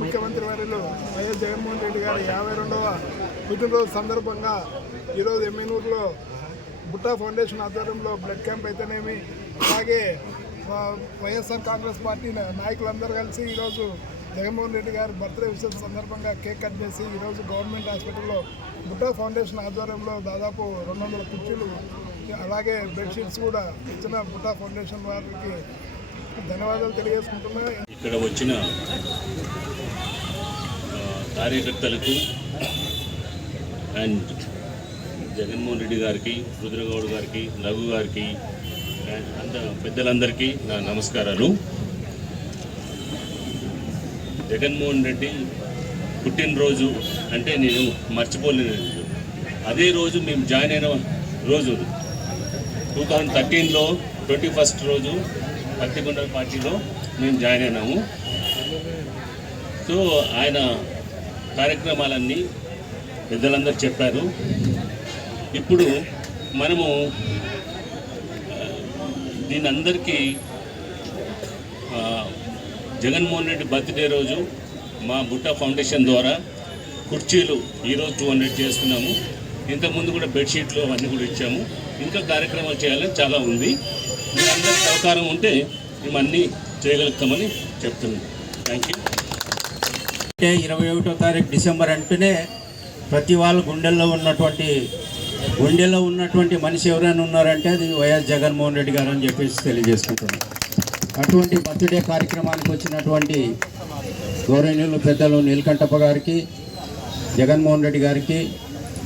ముఖ్యమంత్రి వర్యులు వైఎస్ జగన్మోహన్ రెడ్డి గారి 52వ పుట్టినరోజు సందర్భంగా ఈరోజు ఎమ్మెనూరులో బుట్టా ఫౌండేషన్ ఆధ్వర్యంలో బ్లడ్ క్యాంప్ అయితేనేమి, అలాగే వైఎస్ఆర్ కాంగ్రెస్ పార్టీ నాయకులందరూ కలిసి ఈరోజు జగన్మోహన్ రెడ్డి గారి బర్త్డే విషయం సందర్భంగా కేక్ కట్ చేసి ఈరోజు గవర్నమెంట్ హాస్పిటల్లో బుట్టా ఫౌండేషన్ ఆధ్వర్యంలో దాదాపు 200 కుర్చీలు అలాగే బెడ్షీట్స్ కూడా ఇచ్చిన బుట్టా ఫౌండేషన్ వారికి ధన్యవాదాలు తెలియజేసుకుంటున్నా. ఇక్కడ వచ్చిన కార్యకర్తలకు అండ్ జగన్మోహన్ రెడ్డి గారికి, రుద్రగౌడ్ గారికి, రఘు గారికి అంత పెద్దలందరికీ నా నమస్కారాలు. జగన్మోహన్ రెడ్డి పుట్టినరోజు అంటే నేను మర్చిపోలేని అదే రోజు మేము జాయిన్ అయిన రోజు 2013లో 21st రోజు పత్తికొండ పార్టీలో మేము జాయిన్ అయినాము. సో ఆయన కార్యక్రమాలన్నీ పెద్దలందరూ చెప్పారు. ఇప్పుడు మనము దీని అందరికీ జగన్మోహన్ రెడ్డి బర్త్డే రోజు మా బుట్టా ఫౌండేషన్ ద్వారా కుర్చీలు ఈరోజు 200 చేస్తున్నాము. ఇంతకుముందు కూడా బెడ్షీట్లు అవన్నీ కూడా ఇచ్చాము. ఇంకా కార్యక్రమాలు చేయాలని చాలా ఉంది. మీరందరికీ సహకారం ఉంటే మేమన్నీ చేయగలుగుతామని చెప్తున్నాం. Thank you. అంటే 21వ తారీఖు డిసెంబర్ అంటేనే ప్రతి వాళ్ళ గుండెల్లో ఉన్నటువంటి మనిషి ఎవరైనా ఉన్నారంటే అది వైఎస్ జగన్మోహన్ రెడ్డి గారు అని చెప్పేసి తెలియజేసుకుంటున్నాం. అటువంటి బర్త్డే కార్యక్రమానికి వచ్చినటువంటి గౌరవనీయులు పెద్దలు నీలకంఠప్ప గారికి, జగన్మోహన్ రెడ్డి గారికి,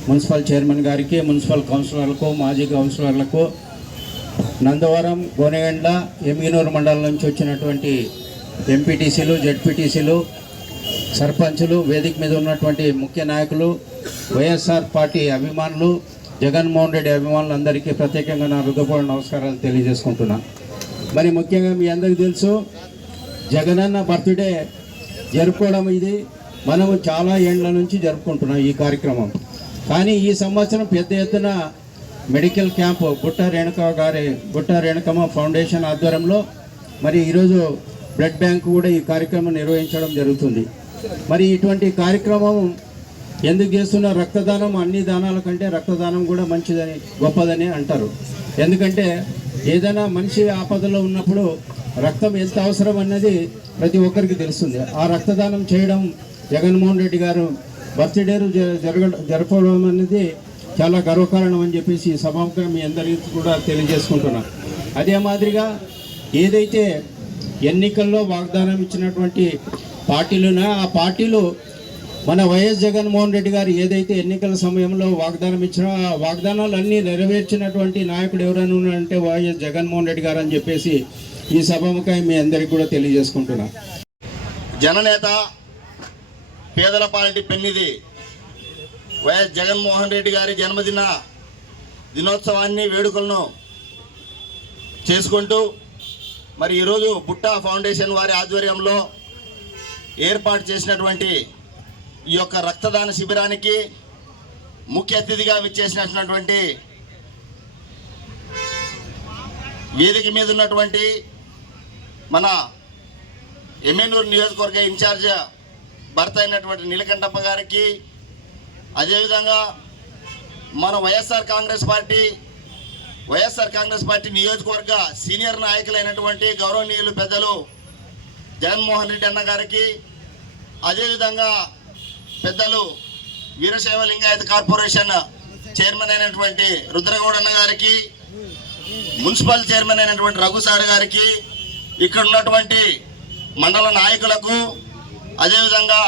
మున్సిపల్ చైర్మన్ గారికి, మున్సిపల్ కౌన్సిలర్లకు, మాజీ కౌన్సిలర్లకు, నందవరం, గోనెగండ్ల, ఎమ్మిగనూరు మండలం నుంచి వచ్చినటువంటి ఎంపీటీసీలు, జెడ్పీటీసీలు, సర్పంచులు, వేదిక మీద ఉన్నటువంటి ముఖ్య నాయకులు, వైఎస్ఆర్ పార్టీ అభిమానులు, జగన్మోహన్ రెడ్డి అభిమానులు అందరికీ ప్రత్యేకంగా నా హృదయపూర్వక నమస్కారాలు తెలియజేసుకుంటున్నాను. మరి ముఖ్యంగా మీ అందరికీ తెలుసు, జగనన్న బర్త్డే జరుపుకోవడం ఇది మనము చాలా ఏళ్ల నుంచి జరుపుకుంటున్నాం ఈ కార్యక్రమం. కానీ ఈ సంవత్సరం పెద్ద ఎత్తున medical camp Butta Renukamma foundation ఆధ్వర్యంలో మరి ఈరోజు బ్లడ్ బ్యాంక్ కూడా ఈ కార్యక్రమం నిర్వహించడం జరుగుతుంది. మరి ఇటువంటి కార్యక్రమం ఎందుకు చేస్తున్న, రక్తదానం అన్ని దానాల కంటే రక్తదానం కూడా మంచిదని, గొప్పదని అంటారు. ఎందుకంటే ఏదైనా మనిషి ఆపదలో ఉన్నప్పుడు రక్తం ఎంత అవసరం అన్నది ప్రతి ఒక్కరికి తెలుస్తుంది. ఆ రక్తదానం చేయడం జగన్మోహన్ రెడ్డి గారు బర్త్డే జరపడం అనేది చాలా గర్వకారణం అని చెప్పేసి సభాముఖంగా మీ అందరికీ కూడా తెలియజేసుకుంటున్నాను. అదే మాదిరిగా ఏదైతే ఎన్నికల్లో వాగ్దానం ఇచ్చినటువంటి పార్టీలున్నా ఆ పార్టీలు మన వైఎస్ జగన్మోహన్ రెడ్డి గారు ఏదైతే ఎన్నికల సమయంలో వాగ్దానం ఇచ్చినా ఆ వాగ్దానాలన్నీ నెరవేర్చినటువంటి నాయకుడు ఎవరైనా ఉన్నారంటే వైఎస్ జగన్మోహన్ రెడ్డి గారు అని చెప్పేసి ఈ సభాముఖంగా మీ అందరికీ కూడా తెలియజేసుకుంటున్నా. జననేత, పేదల పాలిటి పెన్నిది వైఎస్ జగన్మోహన్ రెడ్డి గారి దినోత్సవాన్ని వేడుకలను చేసుకుంటూ మరి ఈరోజు బుట్టా ఫౌండేషన్ వారి ఆధ్వర్యంలో ఏర్పాటు చేసినటువంటి ఈ యొక్క రక్తదాన శిబిరానికి ముఖ్య అతిథిగా విచ్చేసినటువంటి వేదిక మీద ఉన్నటువంటి మన ఎమ్మెనూరు నియోజకవర్గ ఇన్ఛార్జ్ భర్త అయినటువంటి నీలకంఠప్ప గారికి, అదేవిధంగా మన వైఎస్ఆర్ కాంగ్రెస్ పార్టీ నియోజకవర్గ సీనియర్ నాయకులైనటువంటి గౌరవనీయులు పెద్దలు జగన్మోహన్ రెడ్డి అన్న గారికి, అదేవిధంగా పెద్దలు వీరశైవ లింగాయత కార్పొరేషన్ చైర్మన్ అయినటువంటి రుద్రగౌడ్ అన్న గారికి, మున్సిపల్ చైర్మన్ అయినటువంటి రఘు సార్ గారికి, ఇక్కడ ఉన్నటువంటి మండల నాయకులకు, అదేవిధంగా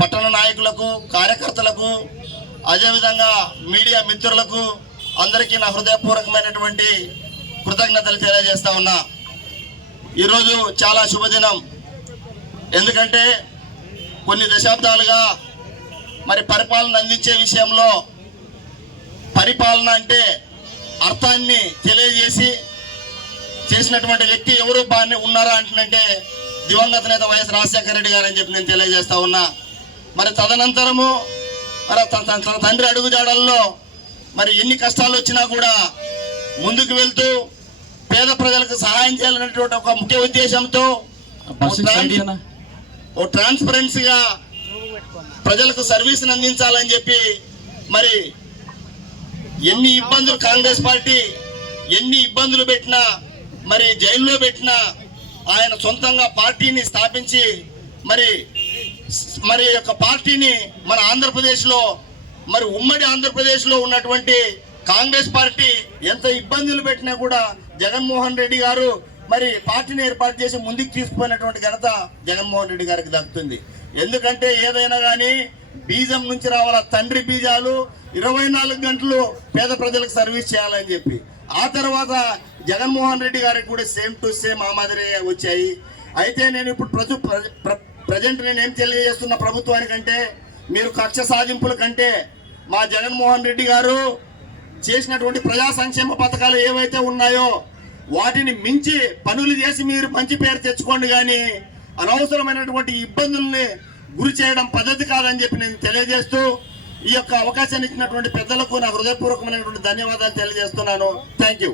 పట్టణ నాయకులకు, కార్యకర్తలకు, అదేవిధంగా మీడియా మిత్రులకు అందరికీ నా హృదయపూర్వకమైనటువంటి కృతజ్ఞతలు తెలియజేస్తా ఉన్నా. ఈరోజు చాలా శుభదినం. ఎందుకంటే కొన్ని దశాబ్దాలుగా మరి పరిపాలన అందించే విషయంలో పరిపాలన అంటే అర్థాన్ని తెలియజేసి చేసినటువంటి వ్యక్తి ఎవరు బాగా ఉన్నారా అంటున్నంటే దివంగత నేత వైఎస్ రాజశేఖర రెడ్డి గారు అని చెప్పి నేను తెలియజేస్తా ఉన్నా. మరి తదనంతరము మరి తన తండ్రి అడుగుజాడల్లో మరి ఎన్ని కష్టాలు వచ్చినా కూడా ముందుకు వెళ్తూ పేద ప్రజలకు సహాయం చేయాలనేటువంటి ఒక ముఖ్య ఉద్దేశంతో ఓ ట్రాన్స్పరెన్సీగా ప్రజలకు సర్వీస్ని అందించాలని చెప్పి మరి ఎన్ని ఇబ్బందులు కాంగ్రెస్ పార్టీ ఎన్ని ఇబ్బందులు పెట్టినా మరి జైల్లో పెట్టినా ఆయన సొంతంగా పార్టీని స్థాపించి మరి యొక్క పార్టీని మన ఆంధ్రప్రదేశ్లో మరి ఉమ్మడి ఆంధ్రప్రదేశ్లో ఉన్నటువంటి కాంగ్రెస్ పార్టీ ఎంత ఇబ్బందులు పెట్టినా కూడా జగన్మోహన్ రెడ్డి గారు మరి పార్టీని ఏర్పాటు చేసి ముందుకు తీసుకుపోయినటువంటి ఘనత జగన్మోహన్ రెడ్డి గారికి దక్కుతుంది. ఎందుకంటే ఏదైనా కానీ బీజం నుంచి రావాల తండ్రి బీజాలు 24 గంటలు పేద ప్రజలకు సర్వీస్ చేయాలని చెప్పి ఆ తర్వాత జగన్మోహన్ రెడ్డి గారికి కూడా సేమ్ టు సేమ్ ఆ మాదిరి వచ్చాయి. అయితే నేను ఇప్పుడు ప్రజెంట్ నేనేం తెలియజేస్తున్న ప్రభుత్వానికంటే మీరు కక్ష సాధింపుల కంటే మా జగన్మోహన్ రెడ్డి గారు చేసినటువంటి ప్రజా సంక్షేమ పథకాలు ఏవైతే ఉన్నాయో వాటిని మించి పనులు చేసి మీరు మంచి పేరు తెచ్చుకోండి, కానీ అనవసరమైనటువంటి ఇబ్బందుల్ని గురి చేయడం పద్ధతి కాదని చెప్పి నేను తెలియజేస్తూ ఈ యొక్క అవకాశాన్ని ఇచ్చినటువంటి పెద్దలకు నా హృదయపూర్వకమైనటువంటి ధన్యవాదాలు తెలియజేస్తున్నాను. Thank you.